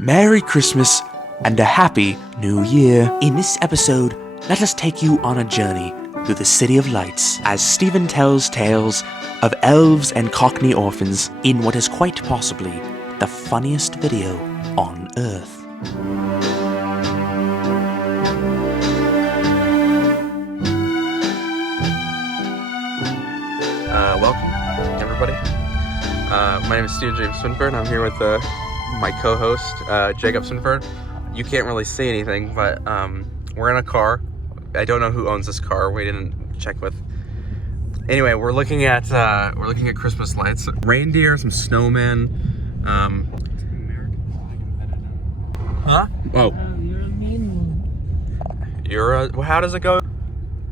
Merry Christmas and a Happy New Year. In this episode, let us take you on a journey through the City of Lights as Stephen tells tales of elves and Cockney orphans in what is quite possibly the funniest video on Earth. Welcome, everybody. My name is Stephen James Swinford, and I'm here with my co-host, Jacob Swinford. You can't really see anything, but we're in a car. I don't know who owns this car. We didn't check with. Anyway, we're looking at Christmas lights, reindeer, some snowmen. Huh? Oh. You're a mean one. How does it go?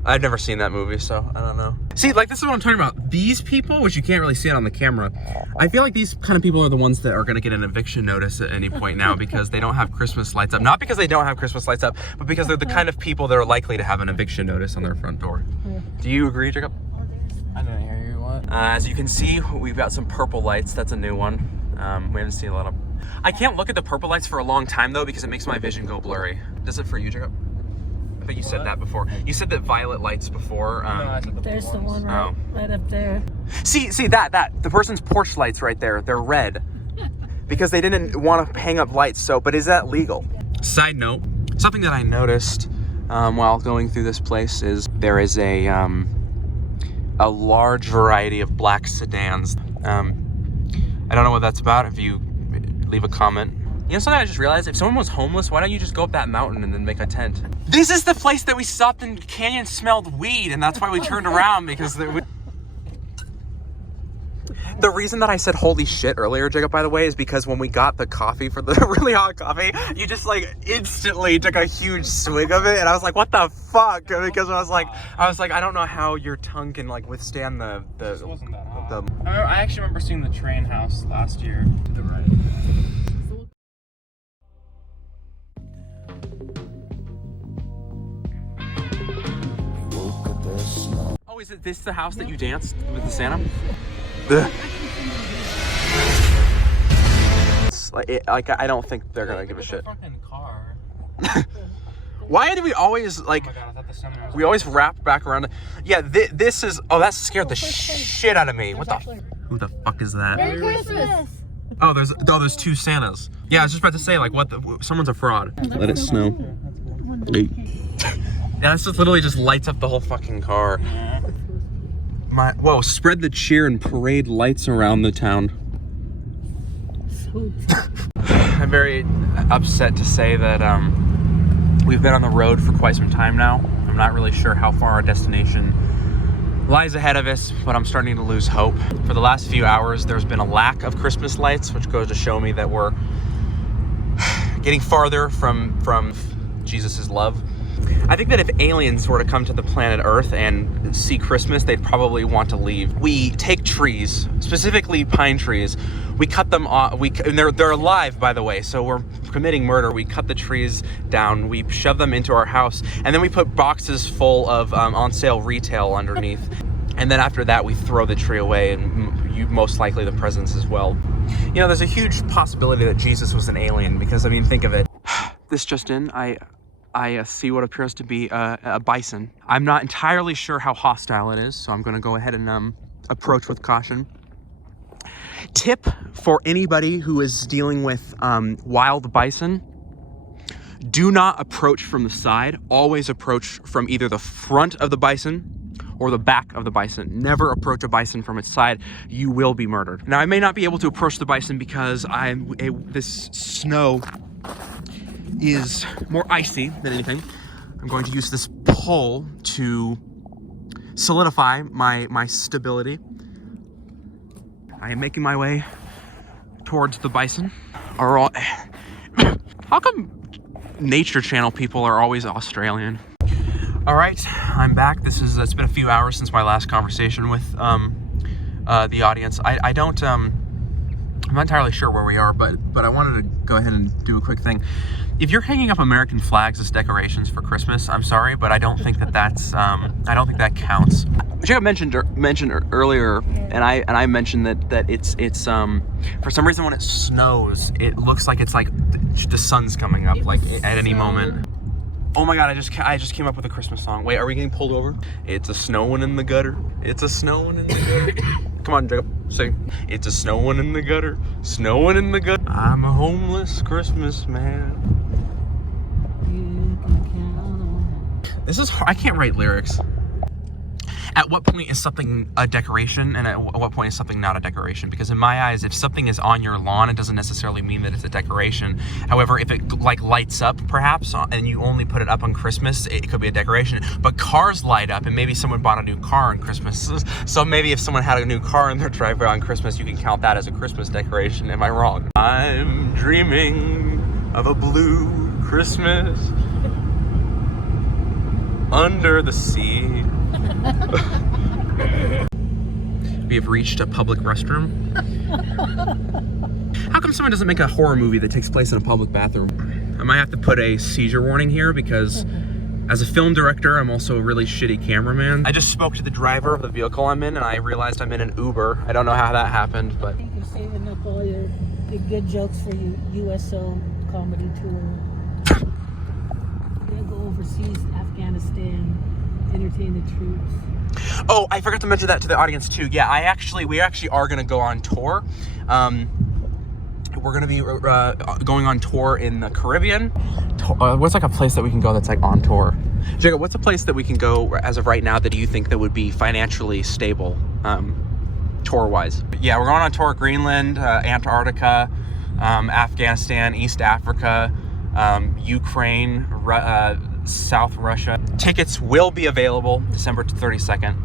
I've never seen that movie, so I don't know. See, like, this is what I'm talking about. These people, which you can't really see it on the camera, I feel like these kind of people are the ones that are going to get an eviction notice at any point now because they don't have Christmas lights up. Not because they don't have Christmas lights up, but because they're the kind of people that are likely to have an eviction notice on their front door. Do you agree, Jacob? I didn't hear you. What? As you can see, we've got some purple lights. That's a new one. We haven't seen a lot of... I can't look at the purple lights for a long time, though, because it makes my vision go blurry. Does it for you, Jacob? I think you said that before. You said that violet lights before. No, I said There's the one Oh. right up there. See that the person's porch lights right there. They're red because they didn't want to hang up lights. So, but is that legal? Side note: something that I noticed while going through this place is there is a large variety of black sedans. I don't know what that's about. If you leave a comment. You know something I just realized? If someone was homeless, why don't you just go up that mountain and then make a tent? This is the place that we stopped in Canyon, smelled weed, and that's why we turned around, because the reason that I said holy shit earlier, Jacob, by the way, is because when we got the coffee for the really hot coffee, you just like instantly took a huge swig of it, and I was like, what the fuck? Because I was like, I don't know how your tongue can like withstand the This wasn't that hot. I actually remember seeing the train house last year to the right. Oh, is it this the house that you danced with the Santa? Like I don't think they're gonna give a shit. Fucking car. Why do we always like? Oh my god, I thought the sun was... We always wrap back around. Yeah, this is. Oh, that scared the shit out of me. What the? Who the fuck is that? Merry Christmas! Oh, there's two Santas. Yeah, I was just about to say like, what the? Someone's a fraud. Let it snow. Yeah, this just literally just lights up the whole fucking car. Whoa, spread the cheer and parade lights around the town. I'm very upset to say that we've been on the road for quite some time now. I'm not really sure how far our destination lies ahead of us, but I'm starting to lose hope. For the last few hours, there's been a lack of Christmas lights, which goes to show me that we're getting farther from Jesus' love. I think that if aliens were to come to the planet Earth and see Christmas, they'd probably want to leave. We take trees, specifically pine trees, we cut them off, and they're alive, by the way, so we're committing murder. We cut the trees down, we shove them into our house, and then we put boxes full of on sale retail underneath. And then after that, we throw the tree away, and most likely the presents as well. You know, there's a huge possibility that Jesus was an alien, because, I mean, think of it. This just in, I see what appears to be a bison. I'm not entirely sure how hostile it is, so I'm going to go ahead and approach with caution. Tip for anybody who is dealing with wild bison: do not approach from the side. Always approach from either the front of the bison or the back of the bison. Never approach a bison from its side. You will be murdered. Now, I may not be able to approach the bison because this snow is more icy than anything. I'm going to use this pole to solidify my stability. I am making my way towards the bison. How come Nature Channel people are always Australian? All right, I'm back. It's been a few hours since my last conversation with the audience. I don't I'm not entirely sure where we are, but I wanted to go ahead and do a quick thing. If you're hanging up American flags as decorations for Christmas, I'm sorry, but I don't think that's I don't think that counts. Jacob mentioned earlier, and I mentioned that it's for some reason when it snows, it looks like it's like the sun's coming up like at any moment. Oh my God, I just came up with a Christmas song. Wait, are we getting pulled over? It's a snowing in the gutter. It's a snowing in the gutter. Come on, Jacob, sing. It's a snowing in the gutter. Snowing in the gutter. I'm a homeless Christmas man. This is hard. I can't write lyrics. At what point is something a decoration, and at what point is something not a decoration? Because in my eyes, if something is on your lawn, it doesn't necessarily mean that it's a decoration. However, if it like lights up, perhaps, and you only put it up on Christmas, it could be a decoration. But cars light up, and maybe someone bought a new car on Christmas. So maybe if someone had a new car in their driveway on Christmas, you can count that as a Christmas decoration. Am I wrong? I'm dreaming of a blue Christmas under the sea. We have reached a public restroom. How come someone doesn't make a horror movie that takes place in a public bathroom? I might have to put a seizure warning here because as a film director, I'm also a really shitty cameraman. I just spoke to the driver of the vehicle I'm in and I realized I'm in an Uber. I don't know how that happened, but... You're saving up all your good jokes for your USO comedy tour. You're gonna go overseas, Afghanistan, entertain the troops. Oh, I forgot to mention that to the audience too. Yeah, we actually are gonna go on tour. We're gonna be going on tour in the Caribbean. What's like a place that we can go that's like on tour? Jacob, what's a place that we can go as of right now that you think that would be financially stable, tour-wise? Yeah, we're going on tour: Greenland, Antarctica, Afghanistan, East Africa, Ukraine, South Russia. Tickets will be available December 32nd.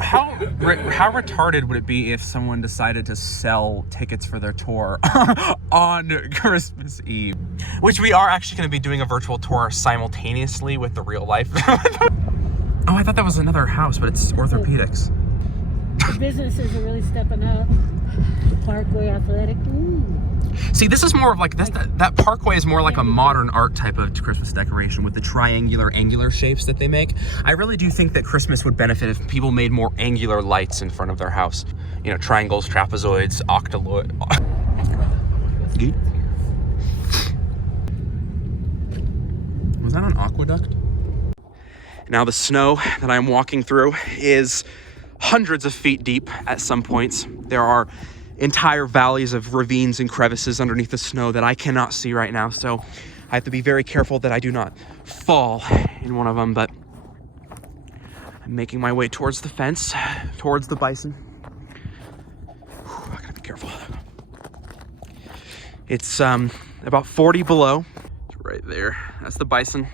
How retarded would it be if someone decided to sell tickets for their tour on Christmas Eve? Which we are actually going to be doing a virtual tour simultaneously with the real life. Oh, I thought that was another house, but it's orthopedics. The businesses are really stepping up. Parkway Athletic. Ooh. See, this is more of like this. That Parkway is more like a modern art type of Christmas decoration with the triangular, angular shapes that they make. I really do think that Christmas would benefit if people made more angular lights in front of their house. You know, triangles, trapezoids, octaloid. Good. Was that an aqueduct? Now the snow that I'm walking through is hundreds of feet deep at some points. There are entire valleys of ravines and crevices underneath the snow that I cannot see right now, so I have to be very careful that I do not fall in one of them. But I'm making my way towards the fence, towards the bison. I gotta be careful. It's about 40 below. It's right there. That's the bison.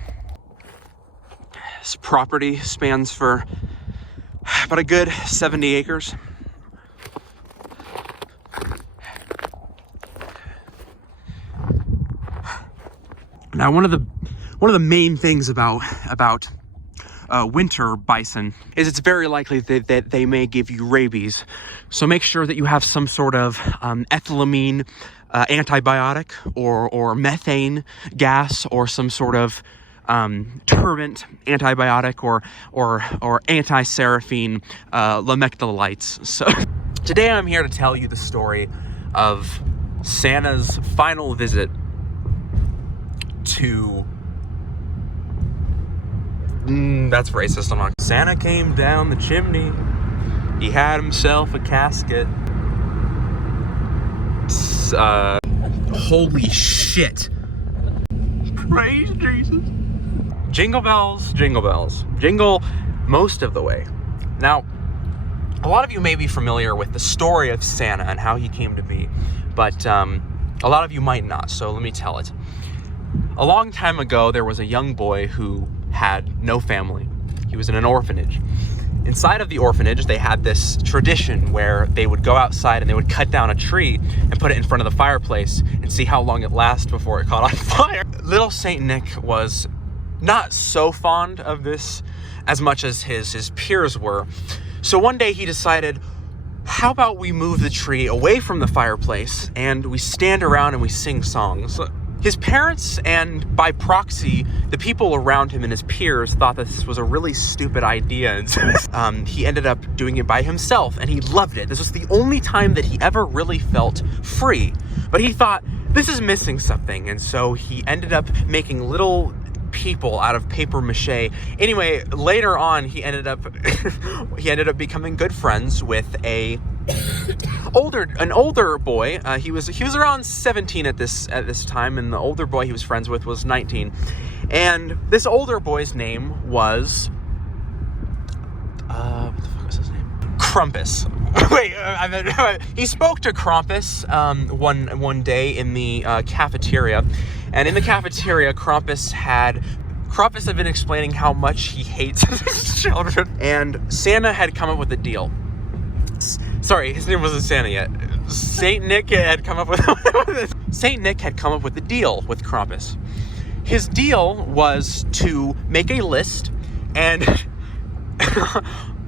This property spans for about a good 70 acres. Now, one of the main things about winter bison is it's very likely that they may give you rabies. So make sure that you have some sort of ethylamine antibiotic or methane gas or some sort of turbant antibiotic or anti-seraphine lamictolites. So today I'm here to tell you the story of Santa's final visit to... that's racist. I'm not... Santa came down the chimney. He had himself a casket. Holy shit. Praise Jesus. Jingle bells, jingle most of the way. Now, a lot of you may be familiar with the story of Santa and how he came to be, but a lot of you might not, so let me tell it. A long time ago, there was a young boy who had no family. He was in an orphanage. Inside of the orphanage, they had this tradition where they would go outside and they would cut down a tree and put it in front of the fireplace and see how long it lasts before it caught on fire. Little Saint Nick was not so fond of this as much as his peers were. So one day he decided, how about we move the tree away from the fireplace and we stand around and we sing songs? His parents and by proxy, the people around him and his peers thought that this was a really stupid idea. And so, he ended up doing it by himself and he loved it. This was the only time that he ever really felt free. But he thought, this is missing something. And so he ended up making little people out of paper mache. Anyway, later on, he ended up becoming good friends with an older boy. He was around 17 at this time, and the older boy he was friends with was 19. And this older boy's name was what the fuck was his name? Krampus. Wait, he spoke to Krampus one day in the cafeteria. And in the cafeteria, Krampus had been explaining how much he hates his children. And Santa had come up with a deal. Sorry, his name wasn't Santa yet. Saint Nick had come up with the deal with Krampus. His deal was to make a list, and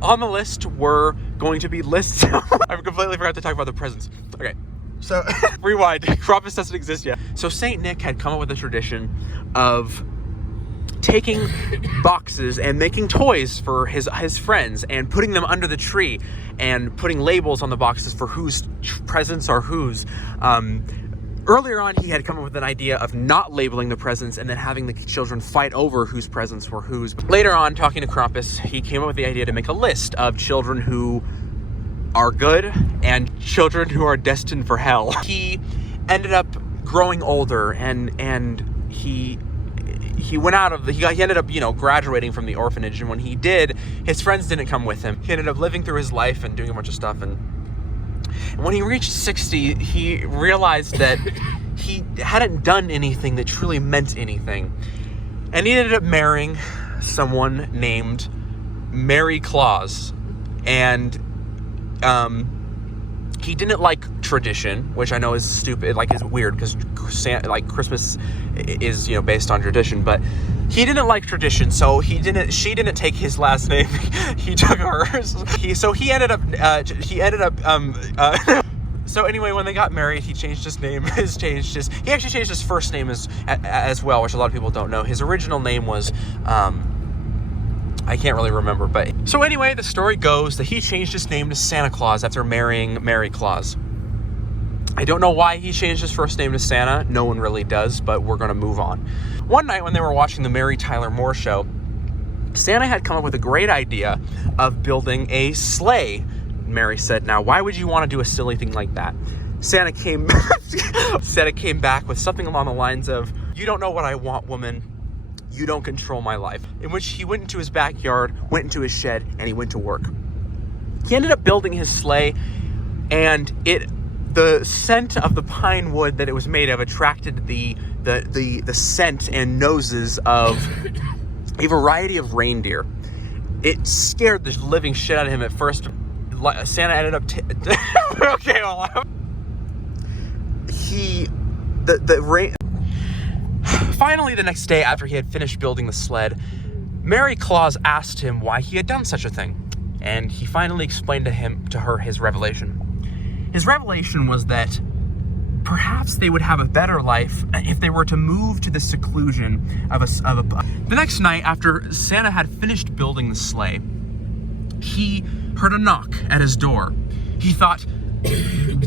on the list were going to be lists. I completely forgot to talk about the presents. Okay. So, rewind. Krampus doesn't exist yet. So Saint Nick had come up with a tradition of taking boxes and making toys for his friends and putting them under the tree and putting labels on the boxes for whose presents are whose. Earlier on, he had come up with an idea of not labeling the presents and then having the children fight over whose presents were whose. Later on, talking to Krampus, he came up with the idea to make a list of children who are good and children who are destined for hell. He ended up growing older and he went out of he ended up, graduating from the orphanage, and when he did, his friends didn't come with him. He ended up living through his life and doing a bunch of stuff, and when he reached 60, he realized that he hadn't done anything that truly meant anything. And he ended up marrying someone named Mary Claus. And he didn't like tradition, which I know is stupid, is weird, because Christmas is, based on tradition, but he didn't like tradition, so she didn't take his last name. He took hers. So anyway, when they got married, he changed his name. He actually changed his first name as well, which a lot of people don't know. His original name was, I can't really remember, but so anyway, the story goes that he changed his name to Santa Claus after marrying Mary Claus. I don't know why he changed his first name to Santa. No one really does, but we're going to move on. One night when they were watching the Mary Tyler Moore Show, Santa had come up with a great idea of building a sleigh. Mary said, "Now, why would you want to do a silly thing like that?" Santa came back with something along the lines of, "You don't know what I want, woman. You don't control my life." In which he went into his backyard, went into his shed, and he went to work. He ended up building his sleigh, and the scent of the pine wood that it was made of attracted the scent and noses of a variety of reindeer. It scared the living shit out of him at first. Santa ended up okay, hold on. Finally, the next day, after he had finished building the sled, Mary Claus asked him why he had done such a thing, and he finally explained to her his revelation. His revelation was that perhaps they would have a better life if they were to move to the seclusion of a. The next night, after Santa had finished building the sleigh, he heard a knock at his door. He thought,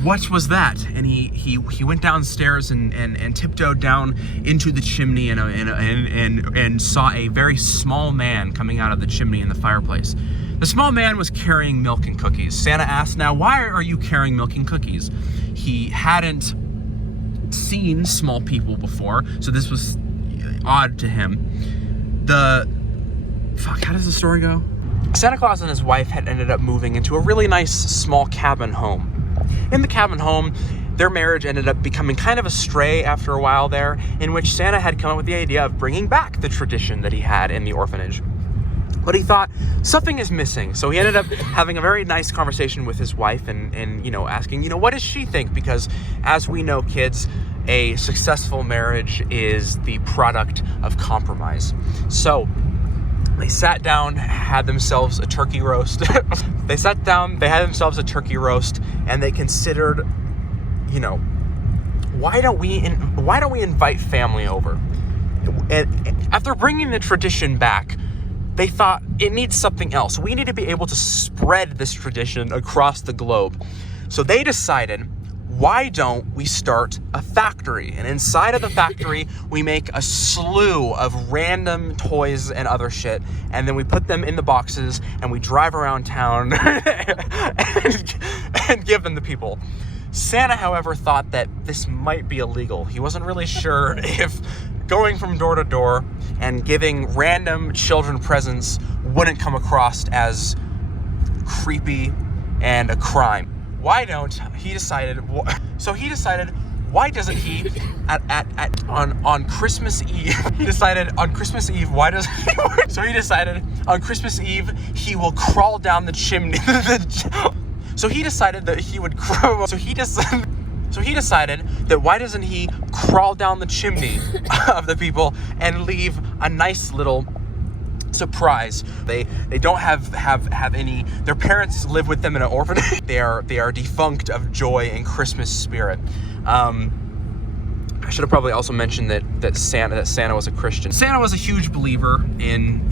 what was that? And he went downstairs and tiptoed down into the chimney and saw a very small man coming out of the chimney in the fireplace. The small man was carrying milk and cookies. Santa asked, "Now, why are you carrying milk and cookies?" He hadn't seen small people before, so this was odd to him. How does the story go? Santa Claus and his wife had ended up moving into a really nice small cabin home. In the cabin home, their marriage ended up becoming kind of a stray after a while there, in which Santa had come up with the idea of bringing back the tradition that he had in the orphanage. But he thought, something is missing. So he ended up having a very nice conversation with his wife and asking, what does she think? Because as we know, kids, a successful marriage is the product of compromise. So They sat down, had themselves a turkey roast. They sat down, they had themselves a turkey roast, and they considered, you know, why don't we invite family over? And after bringing the tradition back, they thought it needs something else. We need to be able to spread this tradition across the globe. So they decided, why don't we start a factory? And inside of the factory, we make a slew of random toys and other shit, and then we put them in the boxes, and we drive around town and give them to people. Santa, however, thought that this might be illegal. He wasn't really sure if going from door to door and giving random children presents wouldn't come across as creepy and a crime. Why decided, why doesn't he on Christmas Eve, he decided on Christmas Eve he will crawl down the chimney. So he decided that he would crawl. So he decided that why doesn't he crawl down the chimney of the people and leave a nice little surprise. They don't have any. Their parents live with them in an orphanage. They are defunct of joy and Christmas spirit. I should have probably also mentioned that Santa was a Christian. Santa was a huge believer in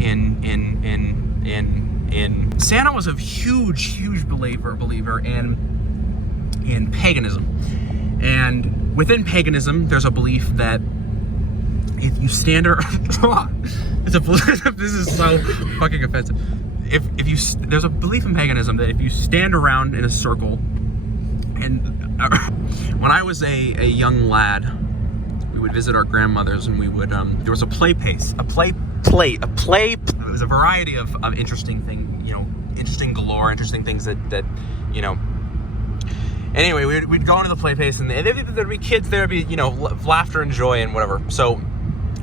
Santa was a huge believer in paganism. And within paganism, there's a belief that if you stand around, this is so fucking offensive. There's a belief in paganism that if you stand around in a circle, and when I was a young lad, we would visit our grandmothers, and we would there was a play pace, it was a variety of interesting things, interesting galore, interesting things that anyway, we'd go into the play pace, and there'd be kids there, be laughter and joy and whatever. So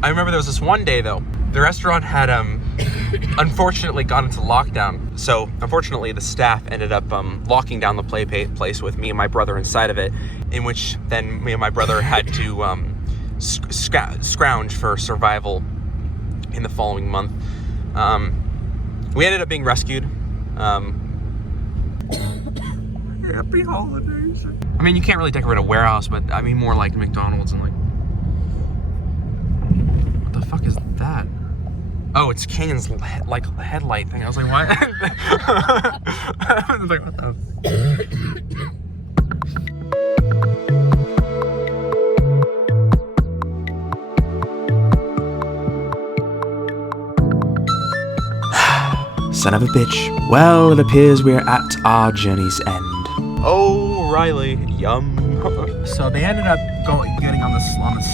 I remember there was this one day though, the restaurant had unfortunately gone into lockdown. So unfortunately the staff ended up locking down the play place with me and my brother inside of it, in which then me and my brother had to scrounge for survival in the following month. We ended up being rescued. Happy holidays. I mean, you can't really decorate a warehouse, but I mean more like McDonald's and like, what the fuck is that? Oh, it's Canyon's headlight thing. I was like, why? I was like, what the? Son of a bitch. Well, it appears we're at our journey's end. Oh, Riley, yum. So they ended up getting on the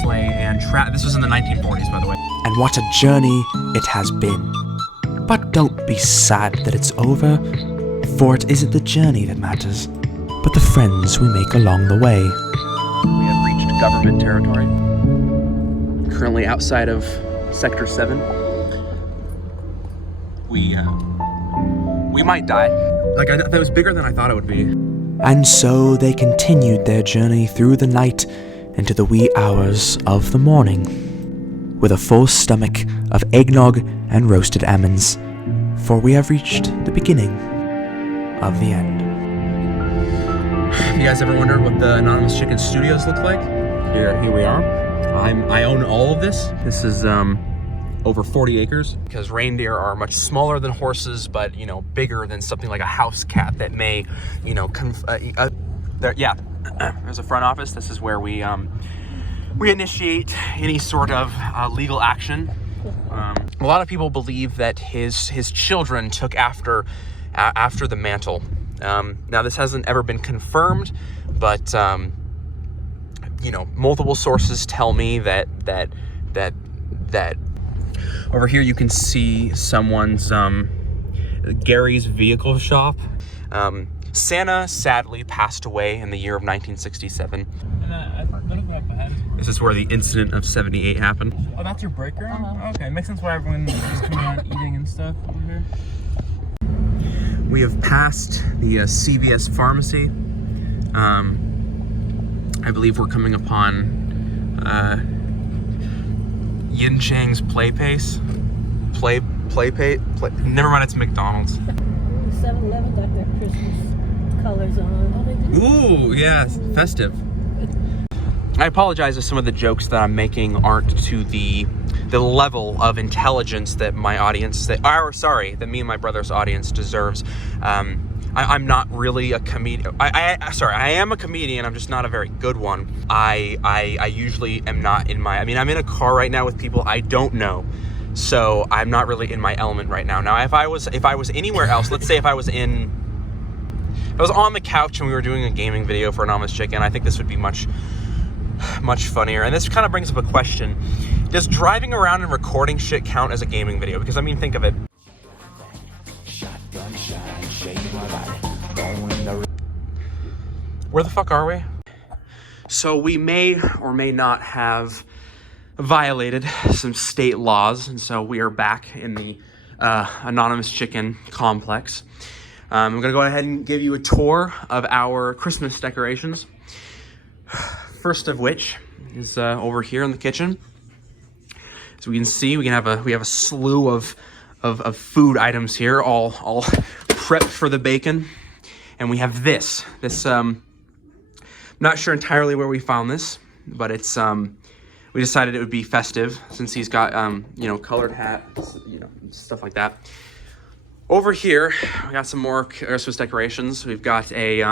sleigh and this was in the 1940s, by the way. And what a journey it has been. But don't be sad that it's over, for it isn't the journey that matters, but the friends we make along the way. We have reached government territory. Currently outside of Sector 7. We might die. Like, that was bigger than I thought it would be. And so they continued their journey through the night into the wee hours of the morning, with a full stomach of eggnog and roasted almonds, for we have reached the beginning of the end. You guys ever wondered what the Anonymous Chicken Studios look like? Here we are. I own all of this. This is over 40 acres, because reindeer are much smaller than horses, but bigger than something like a house cat that may there's a front office. This is where we initiate any sort of legal action. A lot of people believe that his children took after the mantle. Now this hasn't ever been confirmed, but multiple sources tell me that over here you can see someone's Gary's vehicle shop. Santa sadly passed away in the year of 1967. This is where the incident of 78 happened. Oh, that's your break room? Uh-huh. Okay, makes sense why everyone is coming out eating and stuff over here. We have passed the CVS pharmacy. I believe we're coming upon Yin Chang's play Never mind, it's McDonald's. 7-Eleven got their Christmas colors on. Oh, they do? Ooh, yeah, it's festive. I apologize if some of the jokes that I'm making aren't to the level of intelligence that my audience, that me and my brother's audience deserves. I'm not really a comedian. I am a comedian. I'm just not a very good one. I usually am not in my. I mean, I'm in a car right now with people I don't know, so I'm not really in my element right now. Now, if I was anywhere else, let's say if I was on the couch and we were doing a gaming video for Anonymous Chicken, I think this would be much funnier. And this kind of brings up a question: does driving around and recording shit count as a gaming video? Because I mean, think of it. Where the fuck are we? So we may or may not have violated some state laws, and so we are back in the Anonymous Chicken complex. I'm gonna go ahead and give you a tour of our Christmas decorations. First of which is over here in the kitchen. As we can see, we have a slew of food items here, all prepped for the bacon. And we have this. I'm not sure entirely where we found this, but it's we decided it would be festive since he's got colored hats, stuff like that. Over here, we got some more Christmas decorations. We've got a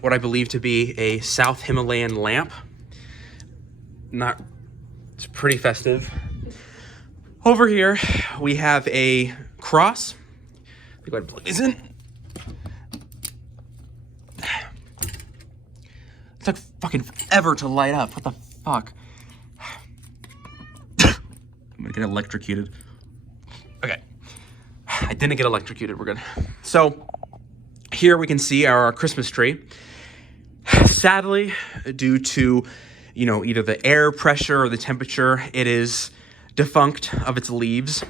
what I believe to be a South Himalayan lamp. It's pretty festive. Over here, we have a cross. Let me go ahead and plug these in. It took fucking forever to light up. What the fuck? I'm gonna get electrocuted. Okay. I didn't get electrocuted. We're good. So, here we can see our Christmas tree. Sadly, due to, either the air pressure or the temperature, it is defunct of its leaves.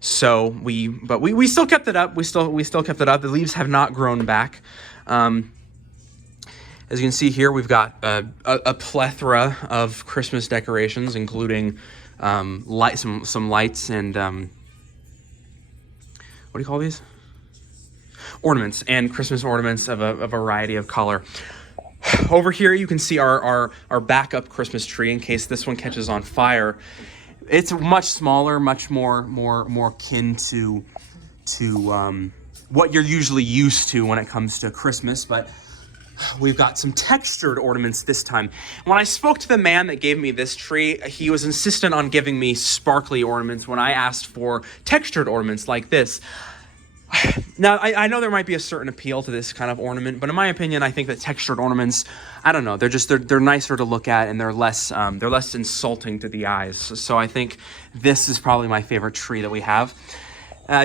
So we still kept it up. We still kept it up. The leaves have not grown back. As you can see here, we've got a plethora of Christmas decorations, including some lights and what do you call these? Ornaments and Christmas ornaments of a variety of color. Over here, you can see our backup Christmas tree in case this one catches on fire. It's much smaller, much more kin to what you're usually used to when it comes to Christmas, but we've got some textured ornaments this time. When I spoke to the man that gave me this tree, he was insistent on giving me sparkly ornaments when I asked for textured ornaments like this. Now, I know there might be a certain appeal to this kind of ornament, but in my opinion, I think that textured ornaments, I don't know, they're nicer to look at and they're less insulting to the eyes. So I think this is probably my favorite tree that we have.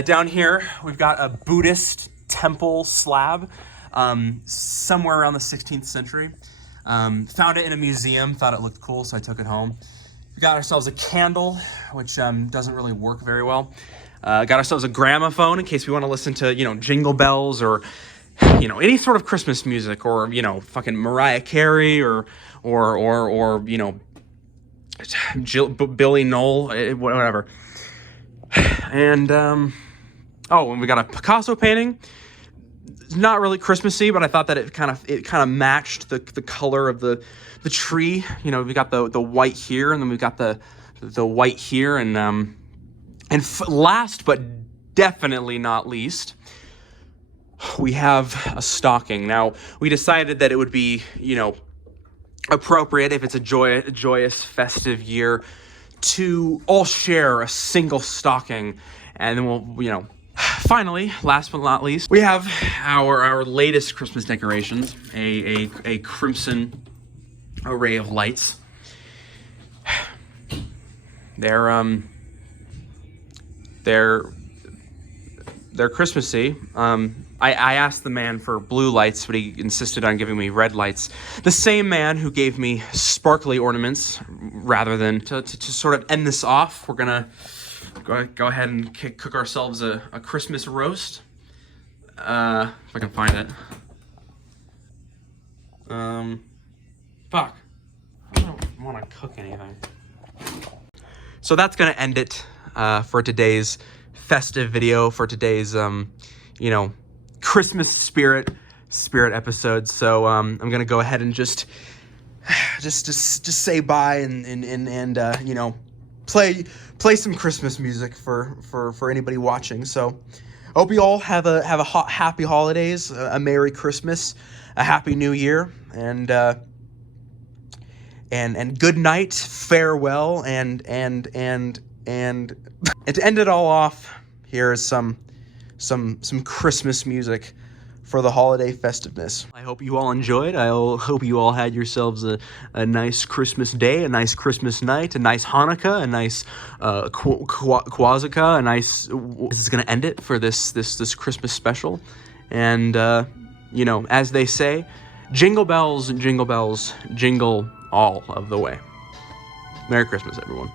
Down here, we've got a Buddhist temple slab, somewhere around the 16th century. Found it in a museum, thought it looked cool, so I took it home. We got ourselves a candle, which doesn't really work very well. Got ourselves a gramophone in case we want to listen to, Jingle Bells or, any sort of Christmas music or, fucking Mariah Carey or Billy Noel, whatever. And, and we got a Picasso painting. It's not really Christmassy, but I thought that it kind of matched the color of the tree. We got the white here, and then we've got the white here, and last but definitely not least, we have a stocking. Now, we decided that it would be, appropriate if it's a joyous, festive year to all share a single stocking. And then we'll, finally, last but not least, we have our latest Christmas decorations, a crimson array of lights. They're Christmassy. I asked the man for blue lights, but he insisted on giving me red lights. The same man who gave me sparkly ornaments, rather than to sort of end this off, we're gonna go ahead and cook ourselves a Christmas roast. If I can find it. Fuck. I don't want to cook anything. So that's gonna end it for today's festive video, for today's, you know, Christmas spirit episode. So I'm gonna go ahead and just say bye and you know, play some Christmas music for anybody watching. So I hope you all have a happy holidays, a Merry Christmas, a Happy New Year, and good night, farewell, and to end it all off, here is some Christmas music for the holiday festiveness. I hope you all enjoyed. I hope you all had yourselves a nice Christmas day, a nice Christmas night, a nice Hanukkah, a nice Kwanzaa, a nice. This is gonna end it for this Christmas special, and you know, as they say, jingle bells, jingle all of the way. Merry Christmas, everyone.